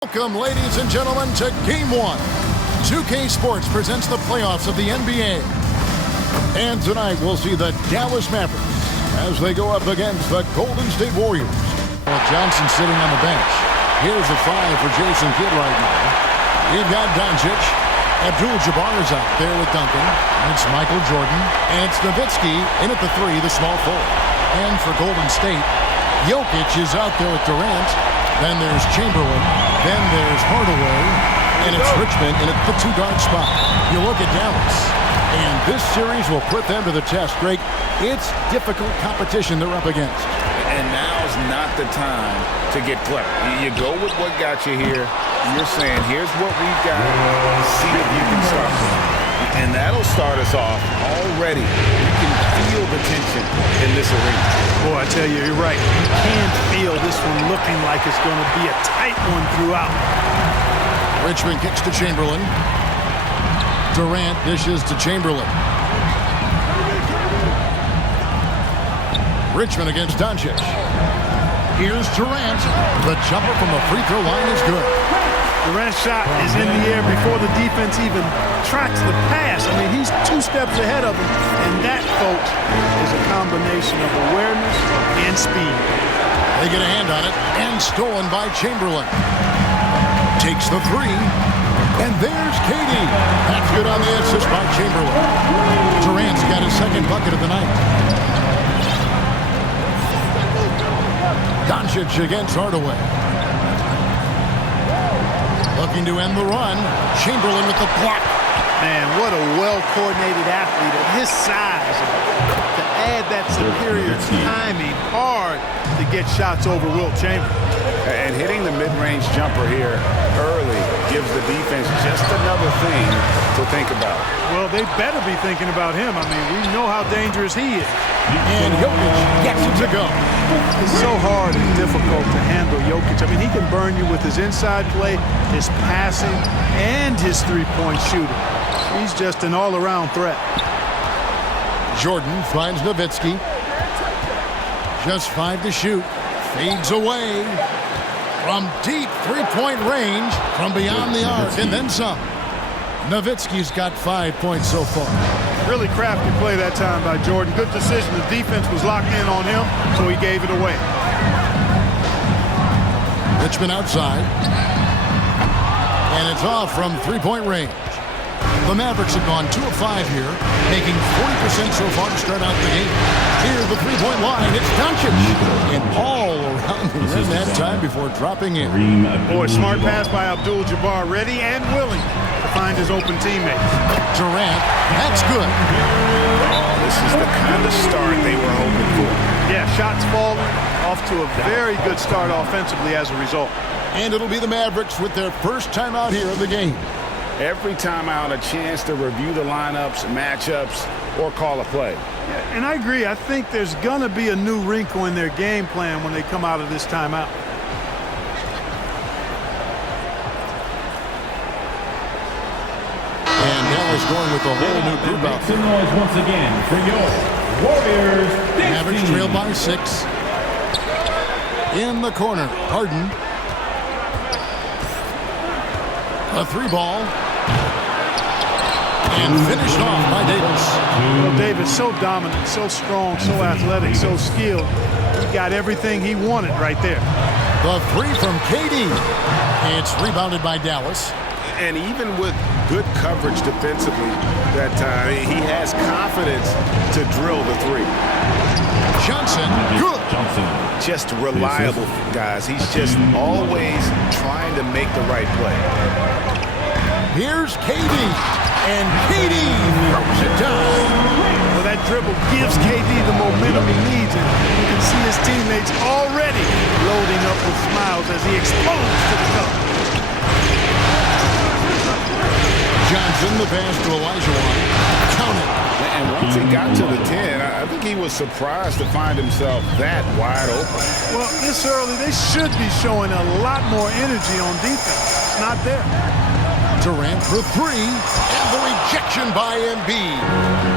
Welcome, ladies and gentlemen, to Game 1. 2K Sports presents the playoffs of the NBA. And tonight we'll see the Dallas Mavericks as they go up against the Golden State Warriors. Johnson sitting on the bench. Here's a five for Jason Kidd right now. We've got Doncic. Abdul-Jabbar is out there with Duncan. And it's Michael Jordan. And it's Nowitzki in at the three, the small forward. And for Golden State, Jokic is out there with Durant. Then there's Chamberlain. Then there's Hardaway. And it's Richmond in at the two-guard spot. You look at Dallas, and this series will put them to the test. Greg, it's difficult competition they're up against. And now's not the time to get clever. You go with what got you here. You're saying, here's what we've got. See if you can start. And that'll start us off already. You can feel the tension in this arena. Boy, I tell you, you're right. You can feel this one looking like it's going to be a tight one throughout. Richmond kicks to Chamberlain. Durant dishes to Chamberlain. Richmond against Doncic. Here's Durant. The jumper from the free throw line is good. Durant's shot is in the air before the defense even tracks the pass. I mean, he's 2 steps ahead of him. And that, folks, is a combination of awareness and speed. They get a hand on it, and stolen by Chamberlain. Takes the three, and there's KD. That's good on the assist by Chamberlain. Durant's got his second bucket of the night. Doncic against Hardaway. Looking to end the run. Chamberlain with the block. Man, what a well-coordinated athlete at his size. To add that superior timing, hard to get shots over Wilt Chamberlain. And hitting the mid-range jumper here early gives the defense just another thing to think about. Well, they better be thinking about him. I mean, we know how dangerous he is. And Jokic gets it to go. It's so hard and difficult to handle Jokic. I mean, he can burn you with his inside play, his passing, and his three-point shooting. He's just an all-around threat. Jordan finds Nowitzki. Just 5 to shoot. Fades away from deep three-point range, from beyond the arc, and then some. Nowitzki's got 5 points so far. Really crafty play that time by Jordan. Good decision. The defense was locked in on him, so he gave it away. Richmond outside. And it's off from three-point range. The Mavericks have gone 2 of 5 here, making 40% so far to start out the game. Here's the three-point line. It's Doncic. And all around the rim that time before dropping in. Boy, smart pass by Abdul-Jabbar. Ready and willing to find his open teammate. Durant, that's good. Oh, this is the kind of start they were hoping for. Yeah, shots falling, off to a very good start offensively as a result. And it'll be the Mavericks with their first time out here of the game. Every time out, a chance to review the lineups, matchups, or call a play. Yeah, and I agree. I think there's going to be a new wrinkle in their game plan when they come out of this timeout. And now is going with a whole new group out there. Noise once again for your Warriors. Mavericks trail by 6. In the corner, Harden. A 3-ball. And finished off by Davis. Well, Davis, so dominant, so strong, so athletic, so skilled. He got everything he wanted right there. The 3 from KD. It's rebounded by Dallas. And even with good coverage defensively that time, he has confidence to drill the 3. Johnson, good. Just reliable, guys. He's just always trying to make the right play. Here's KD. And KD throws it down. Well, that dribble gives KD the momentum he needs, and you can see his teammates already loading up with smiles as he explodes to the cup. Johnson, the pass to Elijah. Count it. And once he got to the 10, I think he was surprised to find himself that wide open. Well, this early, they should be showing a lot more energy on defense. It's not there. Durant for three, and the rejection by Embiid.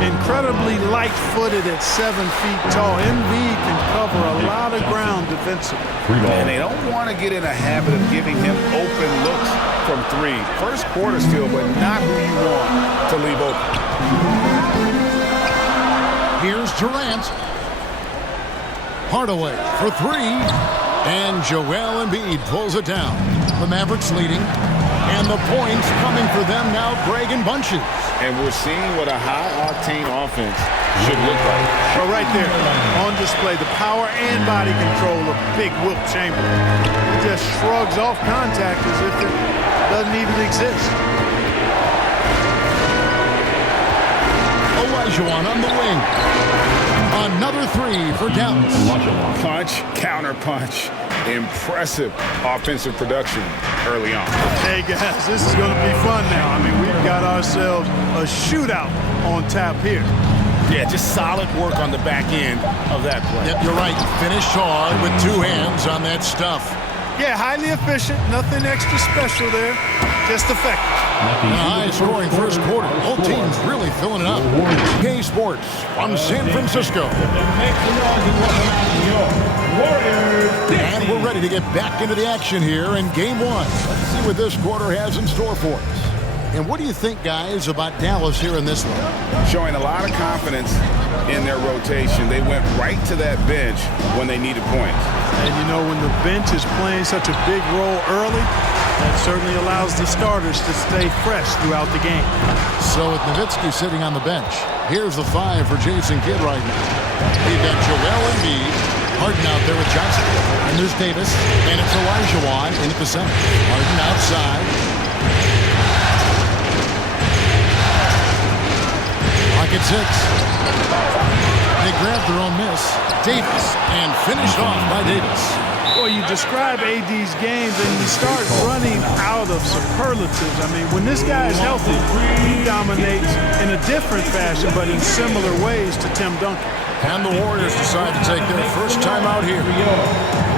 Incredibly light-footed at 7 feet tall. Embiid can cover a lot of ground defensively. And they don't want to get in a habit of giving him open looks from three. First quarter still, but not who you want to leave open. Here's Durant. Hardaway for three, and Joel Embiid pulls it down. The Mavericks leading, and the points coming for them now, Greg, in bunches. And we're seeing what a high-octane offense should look like. Well, right there, on display, the power and body control of big Wilt Chamberlain. He just shrugs off contact as if it doesn't even exist. Olajuwon on the wing. Another three for Dallas. Punch, counter punch. Impressive offensive production early on. Hey, guys, this is going to be fun now. I mean, we've got ourselves a shootout on tap here. Yeah, just solid work on the back end of that play. Yep, you're right. Finished hard with two hands on that stuff. Yeah, highly efficient. Nothing extra special there. Just effective. And a high-scoring first quarter. Both teams really filling it up. K Sports from San Francisco. And we're ready to get back into the action here in Game 1. Let's see what this quarter has in store for us. And what do you think, guys, about Dallas here in this one? Showing a lot of confidence in their rotation. They went right to that bench when they needed points. And, you know, when the bench is playing such a big role early, that certainly allows the starters to stay fresh throughout the game. So with Nowitzki sitting on the bench, here's the five for Jason Kidd right now. We've got Joel Embiid, Harden out there with Johnson. And there's Davis, and it's Olajuwon in at the center. Harden outside. Pocket six. They grabbed their own miss. Davis, and finished off by Davis. Well, you describe AD's games and you start running out of superlatives. I mean, when this guy is healthy, he dominates in a different fashion, but in similar ways to Tim Duncan. And the Warriors decide to take their first time out here.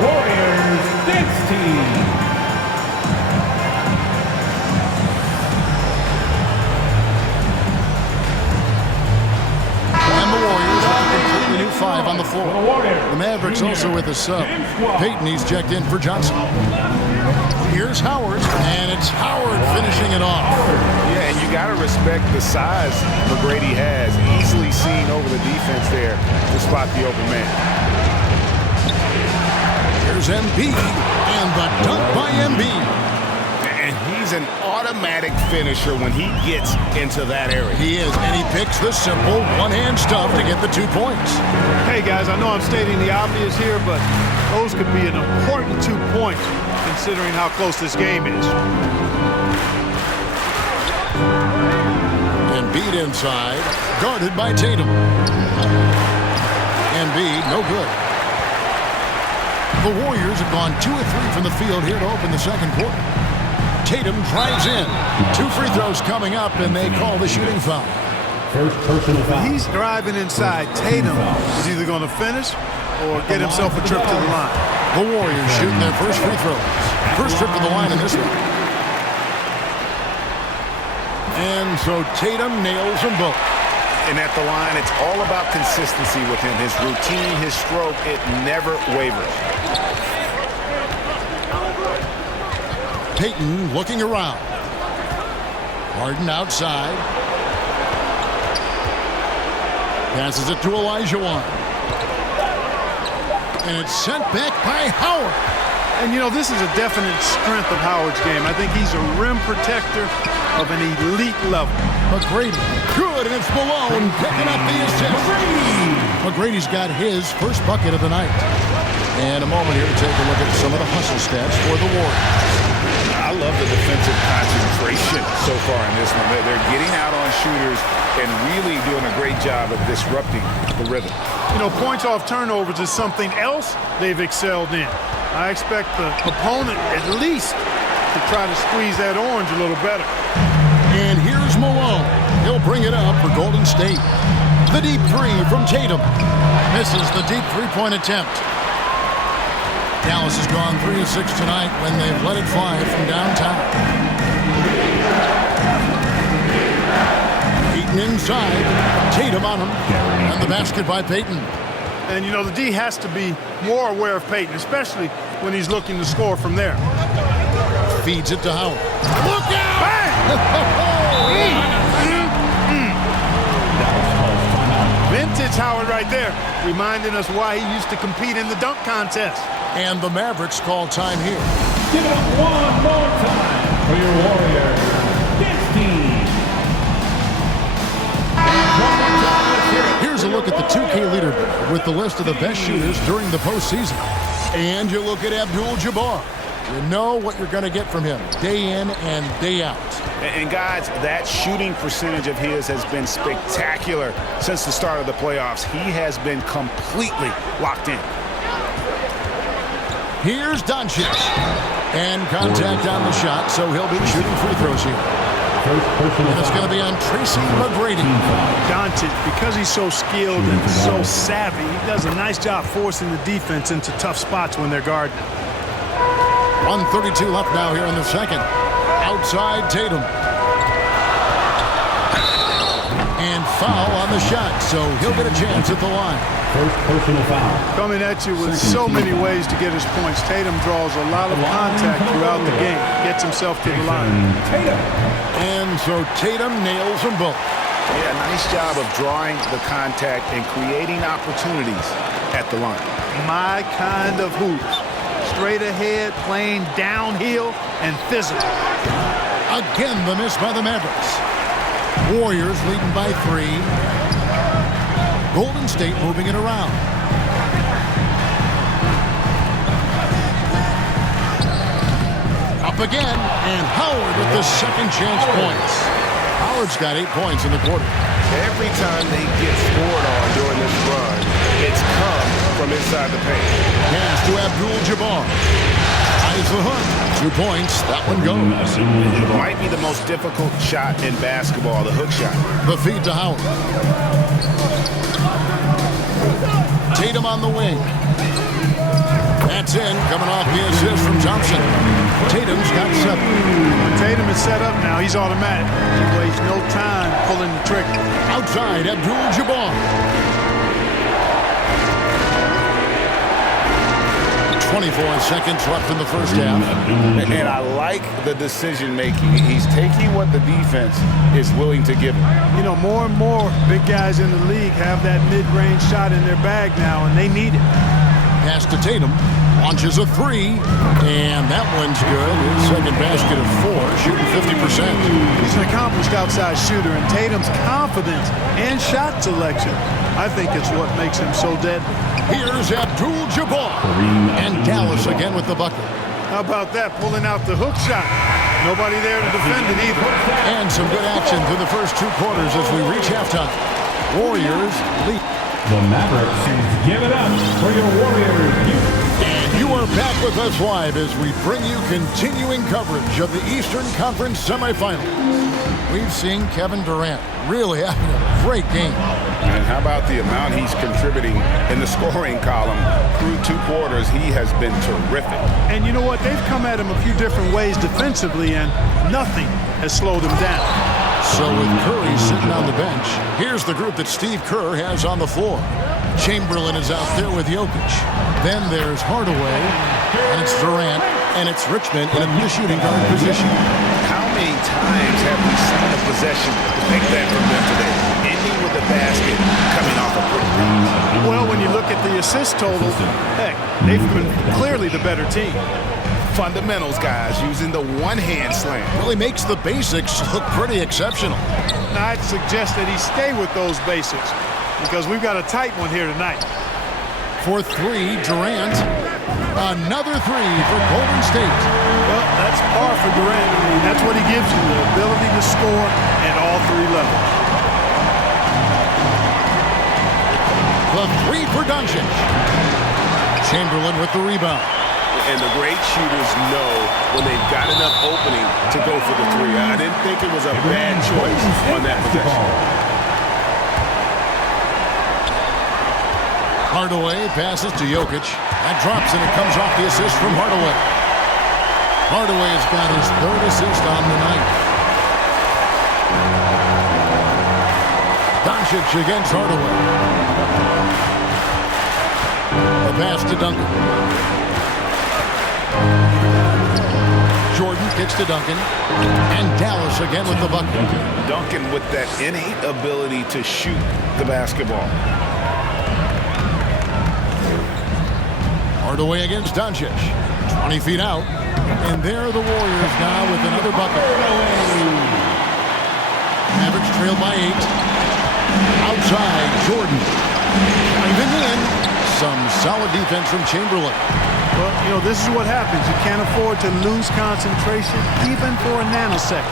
Warriors dance team. Five on the floor. The Mavericks also with a sub. Payton, he's checked in for Johnson. Here's Howard, and it's Howard finishing it off. Yeah, and you got to respect the size McGrady has. Easily seen over the defense there to spot the open man. Here's Embiid, and the dunk by Embiid. And he's an automatic finisher when he gets into that area. He is, and he picks the simple one-hand stuff to get the 2 points. Hey, guys, I know I'm stating the obvious here, but those could be an important 2 points considering how close this game is. Embiid inside, guarded by Tatum. Embiid, no good. The Warriors have gone 2 of 3 from the field here to open the second quarter. Tatum drives in. 2 free throws coming up, and they call the shooting foul. First personal foul. He's driving inside. Tatum is either going to finish or get himself a trip to the line. The Warriors shooting their first free throws. First trip to the line in this one. And so Tatum nails them both. And at the line, it's all about consistency with him. His routine, his stroke, it never wavers. Payton looking around. Harden outside. Passes it to Olajuwon. And it's sent back by Howard. And, you know, this is a definite strength of Howard's game. I think he's a rim protector of an elite level. McGrady, good, and it's Malone picking up the assist. McGrady's got his first bucket of the night. And a moment here to take a look at some of the hustle stats for the Warriors. I love the defensive concentration so far in this one. They're getting out on shooters and really doing a great job of disrupting the rhythm. You know, points off turnovers is something else they've excelled in. I expect the opponent at least to try to squeeze that orange a little better. And here's Malone. He'll bring it up for Golden State. The deep three from Tatum. Misses the deep three-point attempt. Dallas has gone 3 of 6 tonight when they've let it fly from downtown. Inside, Tatum on him, and the basket by Payton. And, you know, the D has to be more aware of Payton, especially when he's looking to score from there. Feeds it to Howard. Look out! Vintage Howard right there, reminding us why he used to compete in the dunk contest. And the Mavericks call time here. Give it up one more time for your Warriors. Dance team. Here's a look at the 2K leaderboard with the list of the best shooters during the postseason. And you look at Abdul-Jabbar. You know what you're going to get from him day in and day out. And guys, that shooting percentage of his has been spectacular since the start of the playoffs. He has been completely locked in. Here's Doncic. And contact on the shot, so he'll be shooting free throws here. And it's going to be on Tracy McGrady. Doncic, because he's so skilled and so savvy, he does a nice job forcing the defense into tough spots when they're guarding. 1:32 left now here in the second. Outside Tatum. And foul on the shot, so he'll get a chance at the line. First personal foul. Coming at you with so many ways to get his points. Tatum draws a lot of contact throughout the game. Gets himself to the line. And so Tatum nails them both. Yeah, nice job of drawing the contact and creating opportunities at the line. My kind of hoops. Straight ahead, playing downhill, and physical. Again, the miss by the Mavericks. Warriors leading by 3. Golden State moving it around. Up again, and Howard with the second chance points. Howard's got 8 points in the quarter. Every time they get scored on during this run, it's come from inside the paint. Pass to Abdul-Jabbar. Eyes the hook. 2 points. That one goes. It might be the most difficult shot in basketball, the hook shot. The feed to Howard. Tatum on the wing. That's in. Coming off the assist from Thompson. Tatum's got 7. When Tatum is set up now, he's automatic. He wastes no time pulling the trigger. Outside, Abdul-Jabbar. 24 seconds left in the first half. And I like the decision-making. He's taking what the defense is willing to give him. You know, more and more big guys in the league have that mid-range shot in their bag now, and they need it. Pass to Tatum. Launches a 3. And that one's good. His second basket of 4, shooting 50%. He's an accomplished outside shooter, and Tatum's confidence and shot selection, I think it's what makes him so deadly. Here's Abdul-Jabbar. And Dallas again with the bucket. How about that, pulling out the hook shot? Nobody there to defend it either. And some good action through the first 2 quarters as we reach halftime. Warriors lead. The Mavericks give it up for your Warriors. And you are back with us live as we bring you continuing coverage of the Eastern Conference semifinals. We've seen Kevin Durant really having a great game. And how about the amount he's contributing in the scoring column through 2 quarters? He has been terrific. And you know what? They've come at him a few different ways defensively, and nothing has slowed him down. So with Curry sitting on the bench, here's the group that Steve Kerr has on the floor. Chamberlain is out there with Jokic. Then there's Hardaway, and it's Durant, and it's Richmond in the shooting guard position. How many times have we seen a possession like that from them today? Ending with a basket coming off a quick pass. Well, when you look at the assist total, heck, they've been clearly the better team. Fundamentals, guys, using the one-hand slam. Really makes the basics look pretty exceptional. Now, I'd suggest that he stay with those basics because we've got a tight one here tonight. For 3, Durant. Another 3 for Golden State. Well, that's par for Durant. I mean, that's what he gives you, the ability to score at all 3 levels. The 3 for Doncic. Chamberlain with the rebound. And the great shooters know when they've got enough opening to go for the 3. I didn't think it was a bad choice on that possession. Hardaway passes to Jokic. That drops and it comes off the assist from Hardaway. Hardaway has got his 3rd assist on the night. Doncic against Hardaway. The pass to Duncan. Jordan kicks to Duncan. And Dallas again with the bucket. Duncan with that innate ability to shoot the basketball. Hardaway against Doncic. 20 feet out. And there are the Warriors now with another bucket. Mavericks trail by 8. Outside, Jordan. Driving in. Some solid defense from Chamberlain. Well, you know, this is what happens. You can't afford to lose concentration, even for a nanosecond.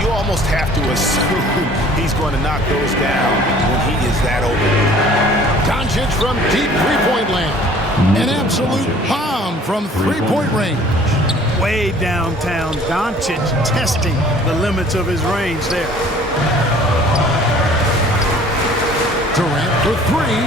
You almost have to assume he's going to knock those down when he is that open. Doncic from deep three-point land. An absolute bomb from three-point range. Way downtown, Doncic testing the limits of his range there. Durant for three.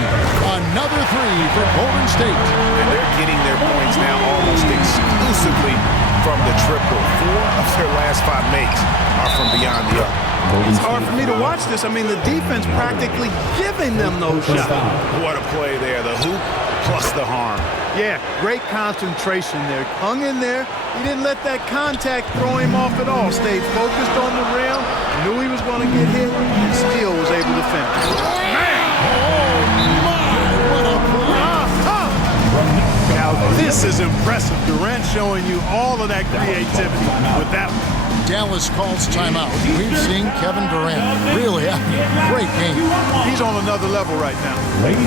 Another three for Golden State. And they're getting their points now almost exclusively from the triple. 4 of their last 5 makes are from beyond the arc. It's hard for me to watch this. I mean, the defense practically giving them those shots. What a play there. The hoop plus the harm. Yeah, great concentration there. Hung in there. He didn't let that contact throw him off at all. Stayed focused on the rim. Knew he was going to get hit and still was able to finish. Now this is impressive. Durant showing you all of that creativity with that one. Dallas calls timeout. We've seen Kevin Durant really having a great game. He's on another level right now.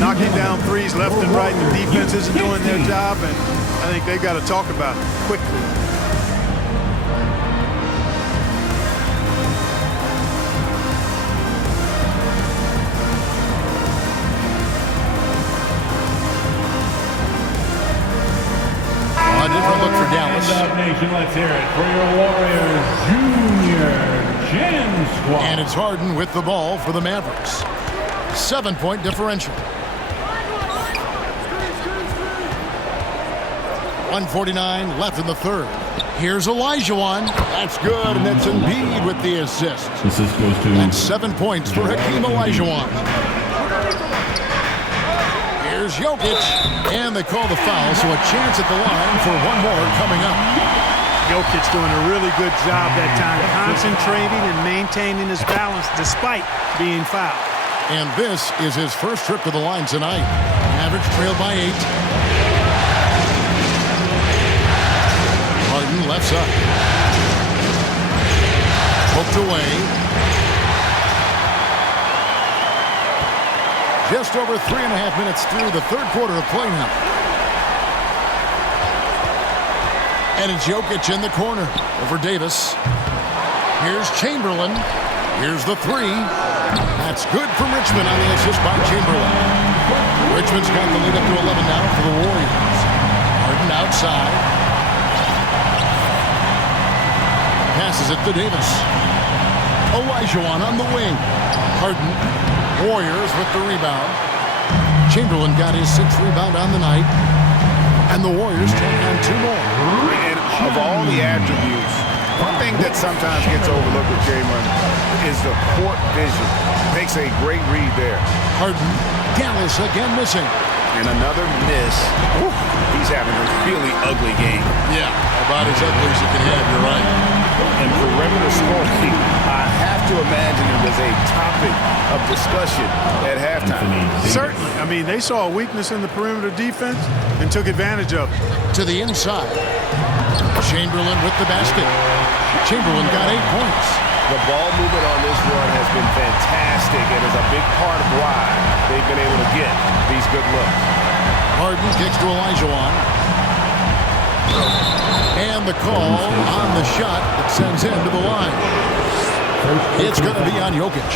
Knocking down threes left and right. The defense isn't doing their job, and I think they've got to talk about it quickly. A different look for Dallas. Nation, let's hear it for your Warriors Junior Gym Squad. And it's Harden with the ball for the Mavericks. 7-point differential. 1:49 left in the third. Here's Olajuwon. That's good, and that's Embiid with the assist. This goes to... That's 7 points for Hakeem Olajuwon. Here's Jokic, and they call the foul, so a chance at the line for one more coming up. Jokic doing a really good job that time, concentrating and maintaining his balance despite being fouled. And this is his first trip to the line tonight. Mavericks trail by 8. Harden left side. Poked away. Just over 3.5 minutes through the third quarter of play now. And it's Jokic in the corner over Davis. Here's Chamberlain. Here's the three. That's good from Richmond on the assist by Chamberlain. Richmond's got the lead up to 11 now for the Warriors. Harden outside. Passes it to Davis. Olajuwon on the wing. Harden. Warriors with the rebound. Chamberlain got his 6th rebound on the night. And the Warriors take on 2 more. And of all the attributes, one thing that sometimes gets overlooked with Game1 is the court vision. Makes a great read there. Harden, Dallas again missing. And another miss. Ooh, he's having a really ugly game. Yeah, about as ugly as you can have, you're right. And perimeter scoring, I have to imagine it was a topic of discussion at halftime. Certainly. I mean, they saw a weakness in the perimeter defense and took advantage of it. To the inside. Chamberlain with the basket. Chamberlain got 8 points. The ball movement on this run has been fantastic and is a big part of why they've been able to get these good looks. Harden kicks to Olajuwon. And the call on the shot that sends him to the line. It's going to be on Jokic.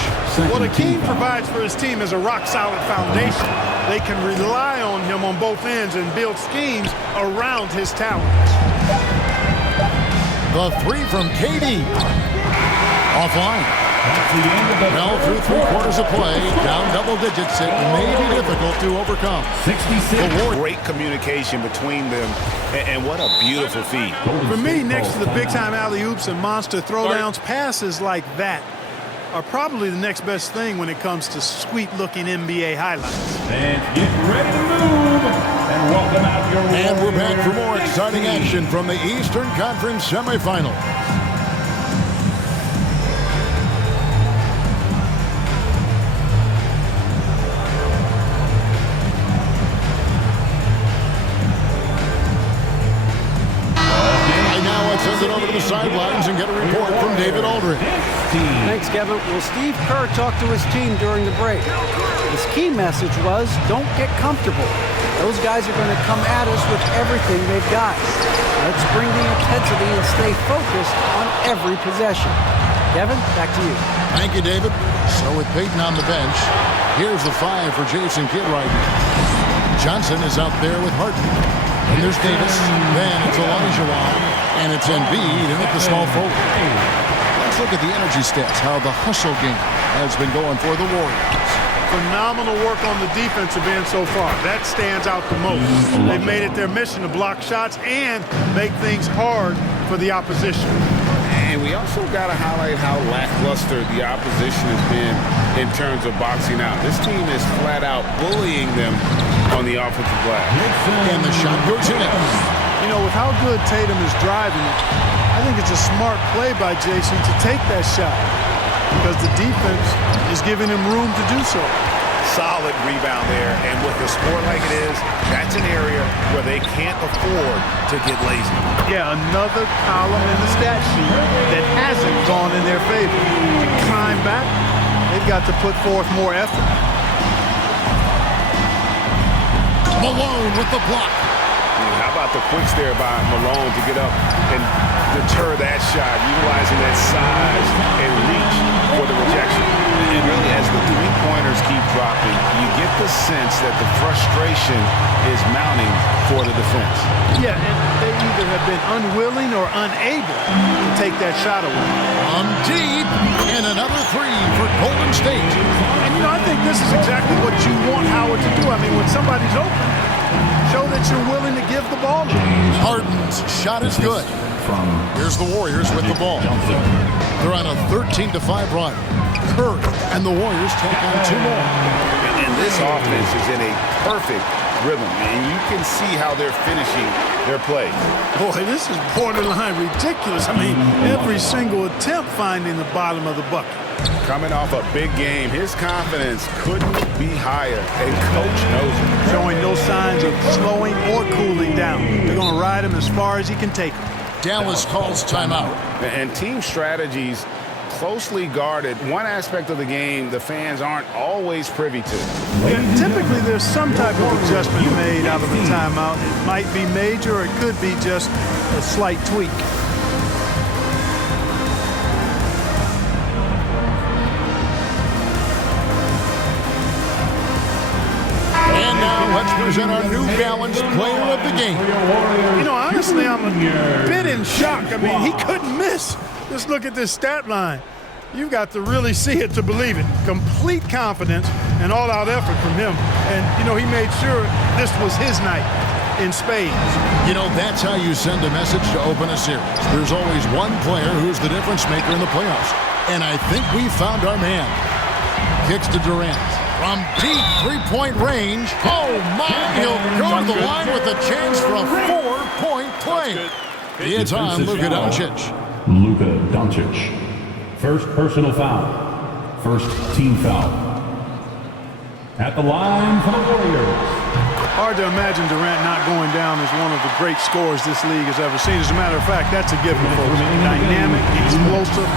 What Hakeem provides for his team is a rock-solid foundation. They can rely on him on both ends and build schemes around his talent. The three from KD. Offline. Well, through 3 quarters of play, down double digits, it may be difficult to overcome. 66. Great communication between them, and what a beautiful feed. For me, next to the big-time alley-oops and monster throwdowns, passes like that are probably the next best thing when it comes to sweet-looking NBA highlights. And get ready to move. And welcome out your And we're back for more exciting action from the Eastern Conference semifinals. Send it over to the sidelines and get a report from David Aldridge. Thanks, Kevin. Well, Steve Kerr talked to his team during the break. His key message was, don't get comfortable. Those guys are going to come at us with everything they've got. Let's bring the intensity and stay focused on every possession. Kevin, back to you. Thank you, David. So with Peyton on the bench, here's the 5 for Jason Kidd right now. Johnson is out there with Harden. And there's Davis. Then it's Elijah. And it's Embiid in at the small forward. Let's look at the energy stats, how the hustle game has been going for the Warriors. Phenomenal work on the defensive end so far. That stands out the most. They've made it their mission to block shots and make things hard for the opposition. And we also got to highlight how lackluster the opposition has been in terms of boxing out. This team is flat out bullying them on the offensive glass. And the shot goes in. You know, with how good Tatum is driving it, I think it's a smart play by Jason to take that shot because the defense is giving him room to do so. Solid rebound there, and with a score like it is, that's an area where they can't afford to get lazy. Yeah, another column in the stat sheet that hasn't gone in their favor. To climb back, they've got to put forth more effort. Malone with the block. How about the quicks there by Malone to get up and deter that shot, utilizing that size and reach for the rejection. And really, as the three-pointers keep dropping, you get the sense that the frustration is mounting for the defense. Yeah, and they either have been unwilling or unable to take that shot away. On deep, and another 3 for Golden State. And, you know, I think this is exactly what you want Howard to do. I mean, when somebody's open, show that you're willing to give the ball to him. Harden's shot is good. Here's the Warriors with the ball. They're on a 13-5 run. Curry and the Warriors take on 2 more. And this offense is in a perfect rhythm, and you can see how they're finishing their play. Boy, this is borderline ridiculous. I mean, every single attempt finding the bottom of the bucket. Coming off a big game, his confidence couldn't be higher, and Coach knows it. Showing no signs of slowing or cooling down. They're going to ride him as far as he can take him. Dallas calls timeout. And team strategies closely guarded. One aspect of the game the fans aren't always privy to. Yeah, typically there's some type of adjustment made out of a timeout. It might be major or it could be just a slight tweak. And now let's present our New Balance player of the game. You know, honestly, I'm a bit in shock. I mean, he couldn't miss. Just look at this stat line. You've got to really see it to believe it. Complete confidence and all-out effort from him. And, you know, he made sure this was his night in spades. You know, that's how you send a message to open a series. There's always one player who's the difference maker in the playoffs. And I think we found our man. Kicks to Durant. From deep three-point range. Oh, my! He'll go to the line with a chance for a 4-point play. It's on Luka Doncic. Luka Doncic. First personal foul. First team foul. At the line for the Warriors. Hard to imagine Durant not going down as one of the great scorers this league has ever seen. As a matter of fact, that's a given, folks. Dynamic, explosive,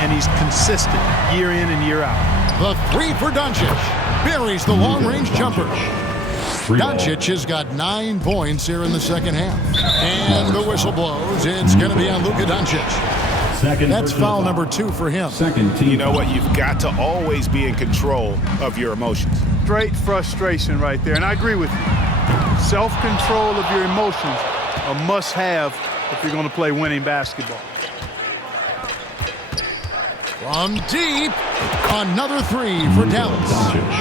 and he's consistent year in and year out. The 3 for Doncic. Buries the long-range jumper. Doncic has got 9 points here in the second half. And the whistle blows. It's going to be on Luka Doncic. That's foul number 2 for him. Second team. You know what? You've got to always be in control of your emotions. Straight frustration right there. And I agree with you. Self-control of your emotions a must-have if you're going to play winning basketball. From deep, another 3 for Dallas.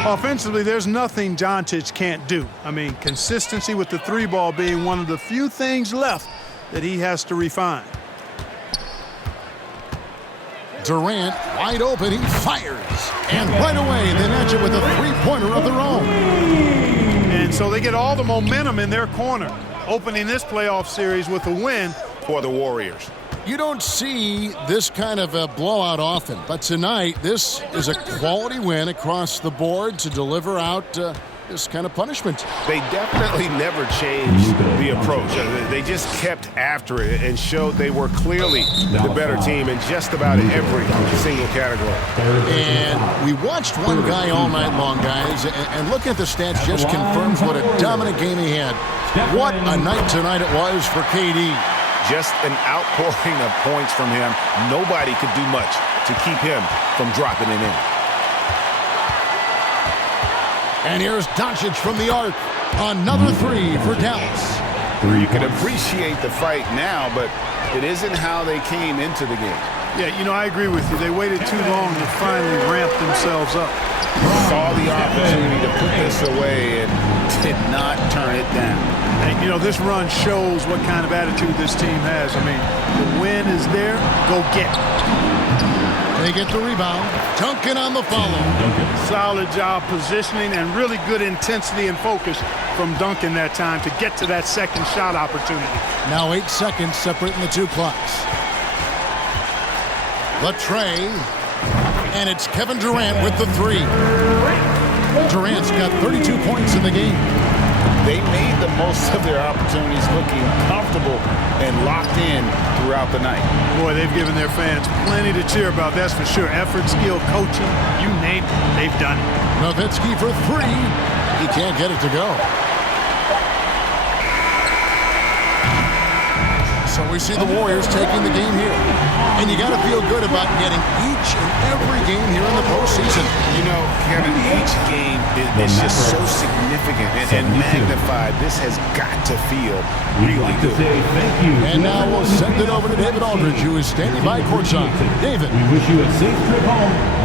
Offensively, there's nothing Doncic can't do. I mean, consistency with the 3-ball being one of the few things left that he has to refine. Durant wide open. He fires. And right away, they match it with a three-pointer of their own. And so they get all the momentum in their corner, opening this playoff series with a win for the Warriors. You don't see this kind of a blowout often, but tonight this is a quality win across the board to deliver out this kind of punishment. They definitely never changed the approach. They just kept after it and showed they were clearly the better team in just about every single category. And we watched one guy all night long, guys, and looking at the stats just confirms what a dominant game he had. What a night tonight it was for KD. Just an outpouring of points from him. Nobody could do much to keep him from dropping it in. And here's Doncic from the arc. Another three for Dallas. You can appreciate the fight now, but it isn't how they came into the game. Yeah, you know, I agree with you. They waited too long to finally ramp themselves up. Saw the opportunity to put this away and did not turn it down. And, you know, this run shows what kind of attitude this team has. I mean, the win is there. Go get it. They get the rebound. Duncan on the follow. Solid job positioning and really good intensity and focus from Duncan that time to get to that second shot opportunity. Now 8 seconds separating the two clocks. The tray. And it's Kevin Durant with the three. Durant's got 32 points in the game. They made the most of their opportunities, looking comfortable and locked in throughout the night. Boy, they've given their fans plenty to cheer about, that's for sure. Effort, skill, coaching, you name it, they've done it. Nowitzki for three. He can't get it to go. So we see the Warriors taking the game here. And you got to feel good about getting each and every game here in the postseason. You know, Kevin, each game is just so significant and magnified. This has got to feel really good. Thank you. And now we'll send it over to David Aldridge, who is standing by courtside. David. We wish you a safe trip home.